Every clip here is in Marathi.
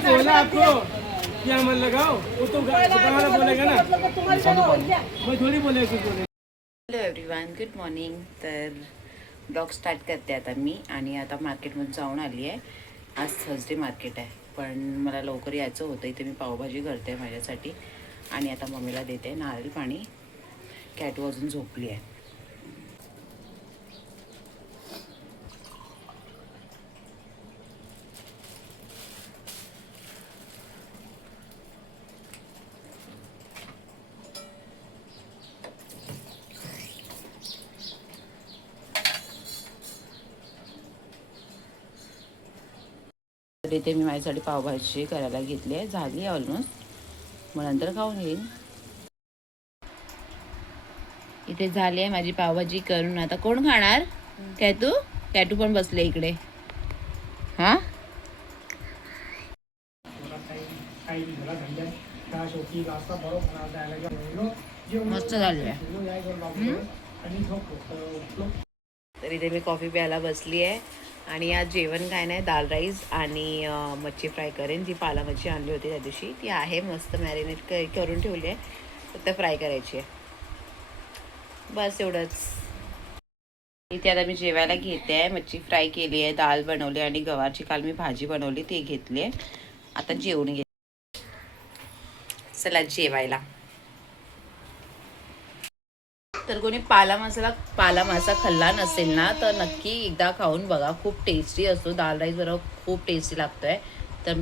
बोला आपको क्या मन लगाओ, वो तो गाना बोलेगा ना, मैं थोड़ी बोले कुछ बोले. Hello everyone, good morning. तर ब्लॉग स्टार्ट करते आता मी. आणि आता मार्केटमध्ये जाऊन आली आहे. आज थर्सडे मार्केट आहे, पण मला लवकर यायचं होतं. इथे मी पावभाजी करते माझ्यासाठी आणि आता मम्मीला देते नारळ पाणी. कॅटू अजून झोपली आहे. तर इथे मी माझ्यासाठी पावभाजी करायला घेतली आहे. झाली आहे ऑलमोस्ट, मग नंतर खाऊन घेईन. इथे झाली आहे माझी पावभाजी करून. आता कोण खाणार? कॅटू. कॅटू पण बसले इकडे. हा मस्त झाले. तर इथे मी कॉफी प्यायला बसली आहे. आणि आज जेवण काय नाही, दाल राईस आणि मच्छी फ्राय करेन. जी पाला मच्छी आणली होती त्या दिवशी ती आहे, मस्त मॅरिनेट करून ठेवली आहे, फक्त फ्राय करायची आहे. बस एवढंच. इथे आता मी जेवायला घेते आहे. मच्छी फ्राय केली आहे, दाल बनवली आणि गवारची काल मी भाजी बनवली ती घेतली आहे. आता जेवण घे. चला जेवायला. तर कोणी पाला मासा खाल्ला नसेल ना, तर नक्की एकदा खाऊन बघा. खूप टेस्टी असतो. दाल राईस बरोबर खूप टेस्टी लागतोय. तर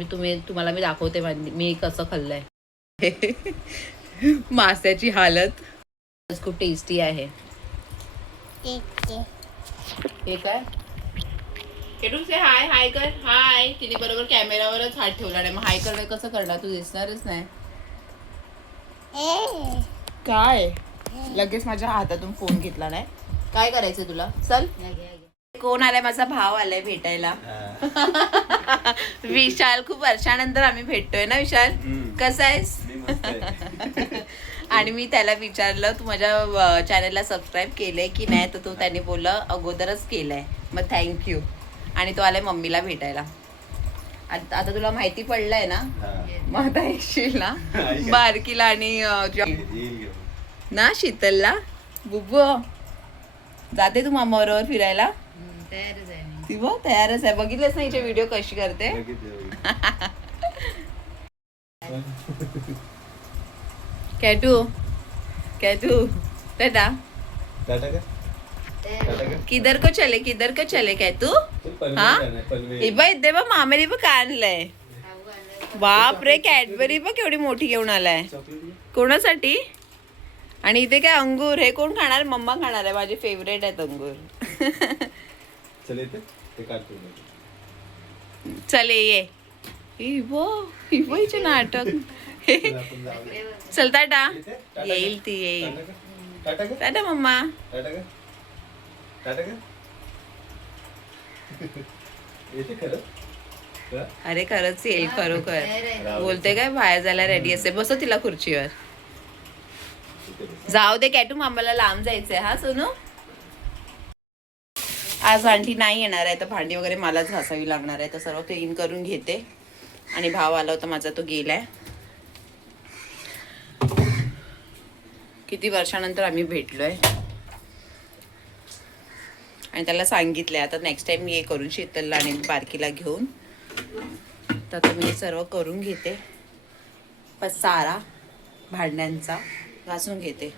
तुम्हाला मी दाखवते मी कसं खाल्लंय. मास्याची हालत. खूप टेस्टी आहे. हे काय केटू से हाय हाय कर. हाय. तिने बरोबर कॅमेरावरच हात ठेवला नाही, मग हाय कर कसं करणार? तू दिसणारच नाही. काय लगेच माझ्या हातातून फोन घेतला नाही. काय करायचंय तुला? चल. कोण आलाय? माझा भाव आलाय भेटायला. विशाल. खूप वर्षानंतर आम्ही भेटतोय ना विशाल. कसा आहेस? आणि मी त्याला विचारलं तू माझ्या चॅनलला सबस्क्राईब केलंय की नाही, तर तो त्याने बोललं अगोदरच केलंय. मग थँक्यू. आणि तो आलाय मम्मीला भेटायला. आता तुला माहिती पडलंय ना, मग आता येशील ना बारकीला आणि ना शीतलला. बुब्बू जाते तू मामा बरोबर फिरायला? ती बघ तयारच आहे. बघितलंच नाही हिचे व्हिडिओ कशी करते. कॅटू कॅटू टाटा. किधर को चले कॅटू? हा दे बा मामेने बघ काय आणलंय. बाप रे, कॅडबरी बघ केवढी मोठी घेऊन आलाय. कोणासाठी? आणि इथे काय अंगूर. हे कोण खाणार? मम्मा खाणार आहे. माझे फेवरेट आहेत अंगूर. चले ये. हिचे नाटक. चल टाटा. येईल ती येईल. टाटा मम्मा. अरे खरंच येईल खरोखर. बोलते काय बाहेर जायला रेडी असे. बसव तिला खुर्चीवर. जाऊ दे कॅटू, मामाला लांब जायचंय. हा सोनू. आज आंटी नाही येणार आहे, तर भांडी वगैरे मलाच घासावी लागणार आहे. तर सर्व क्लीन करून घेते. आणि भाव आला होता माझा, तो गेलाय. किती वर्षानंतर आम्ही भेटलोय. आणि त्याला सांगितलंय आता नेक्स्ट टाइम ये करून शीतलला आणि बारकीला घेऊन. तर आता मी सर्व करून घेते. पसारा भांड्यांचा घासून घेते.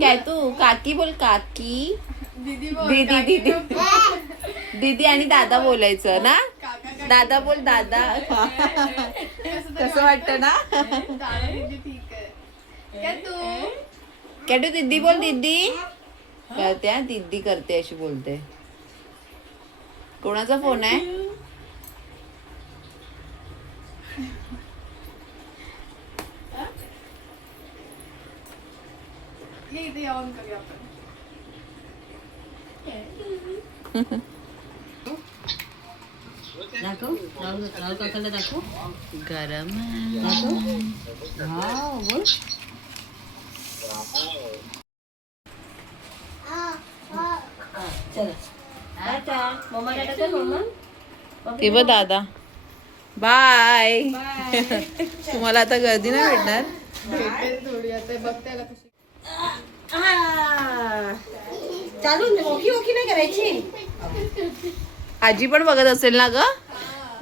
कॅटू काकी बोल. काकी. दीदी दीदी आणि दादा बोलायचं ना. दादा बोल. दादा. कसं वाटतं ना? कॅटू दीदी बोल. दीदी करते. दीदी करते अशी बोलते. कोणाचा फोन आहे? ये इथे ऑन करूया आपण. दाखव राहुल काकाला दाखव गरम वाव बोल चल टाटा मम्मा टाटा कर मम्मा ते बघ दादा बाय तुम्हाला आता गर्दी नाही भेटणार चालू ओकी ओकी नाही करायची आजी पण बघत असेल ना ग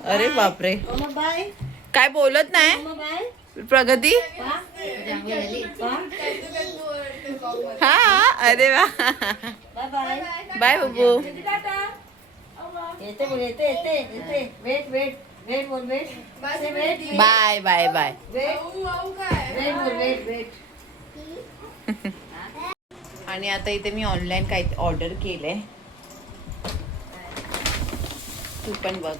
अरे बापरे मम्मा बाय काय बोलत नाही मम्मा बाय प्रगती हा अरे वा बाय बाय बाय बबू येते बोल येते येते येते वेट वेट वेट बोल वेट से wait bye bye bye wait wait बोल वेट वेट आणि आता इथे मी ऑनलाईन काही ऑर्डर केलंय तू पण बघ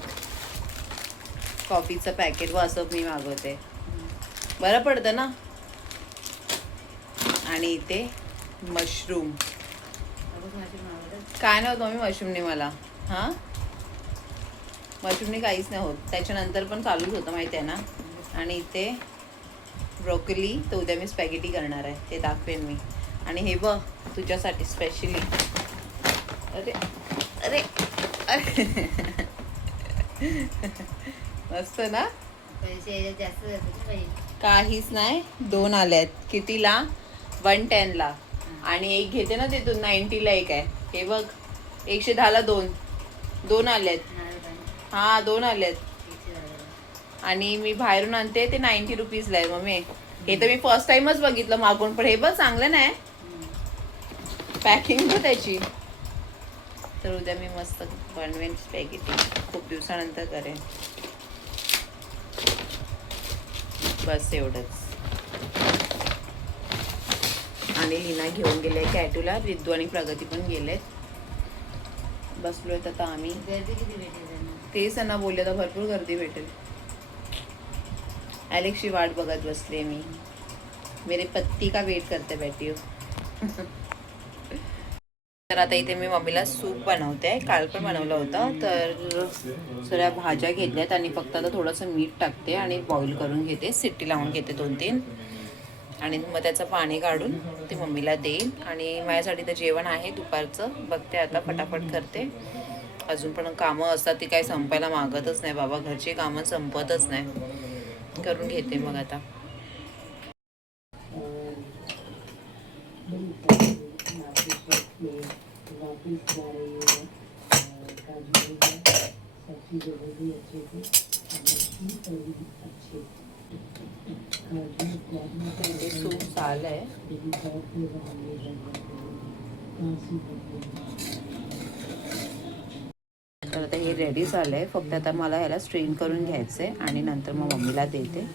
कॉफीचं पॅकेट व असं मी मागवते बरं पडतं ना आणि इथे मशरूम काय नव्हतं मम्मी मशरूमने मला हां मशरूमने काहीच नाही होत त्याच्यानंतर पण चालूच होतं माहिती आहे ना आणि इथे ब्रोकली तर उद्या मी स्पॅगेटी करणार आहे ते दाखवेन मी आणि हे बघ तुझ्यासाठी स्पेशली अरे अरे अरे मस्त ना पैसे जास्त जातात काहीच नाही 2 आल्यात कितीला 110 ला आणि एक घेते ना तिथून 90 ला एक आहे हे बघ 110 ला 2 आल्यात हा 2 आल्यात आणि मी बाहेरून आणते ते 90 रुपीजला आहे मम्मी हे तर मी फर्स्ट टाइमच बघितलं मागून पण हे बघ चांगलं नाही पॅकिंग पण त्याची तर उद्या मी मस्त बनवेन स्पॅगेटी खूप दिवसानंतर करेन बस एवढंच आणि लीना घेऊन गेले कॅटूला रिद्दू आणि प्रगती पण गेलेत बसलोय आता आम्ही गर्दी किती भेटेल तेच त्यांना बोलले तर भरपूर गर्दी भेटेल ॲलेक्सची वाट बघत बसले मी मेरे पत्ती का वेट करते बैठी हो तर आता इथे मी मम्मीला सूप बनवते काल पण बनवलं होतं तर सगळ्या भाज्या घेतल्यात आणि फक्त आता थोडंसं मीठ टाकते आणि बॉईल करून घेते सिट्टी लावून घेते 2-3 आणि मग त्याचं पाणी काढून ते मम्मीला देईन आणि माझ्यासाठी तर जेवण आहे दुपारचं बघते आता फटाफट करते अजून पण कामं असतात ती काही संपायला मागतच नाही बाबा घरची कामं संपतच नाही करून घेते मग आता सूप झालंय तर आता हे रेडी झालंय फक्त आता मला ह्याला स्ट्रेन करून घ्यायचंय आणि नंतर मग मम्मीला देते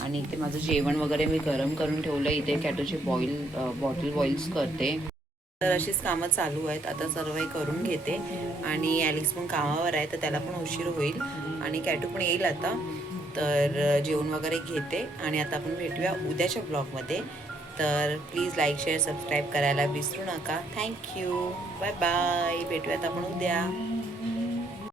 आणि इथे माझं जेवण वगैरे मी गरम करून ठेवलं इथे कॅटोची बॉटल बॉईल्स करते तर अशीच कामं चालू आहेत आता सर्व करून घेते आणि ॲलेक्स पण कामावर आहे तर त्याला पण उशीर होईल आणि कॅटू पण येईल आता तर जेवण वगैरे घेते आणि आता आपण भेटूया उद्याच्या ब्लॉगमध्ये तर प्लीज लाईक शेअर सबस्क्राईब करायला विसरू नका थँक्यू बाय बाय भेटूयात आपण उद्या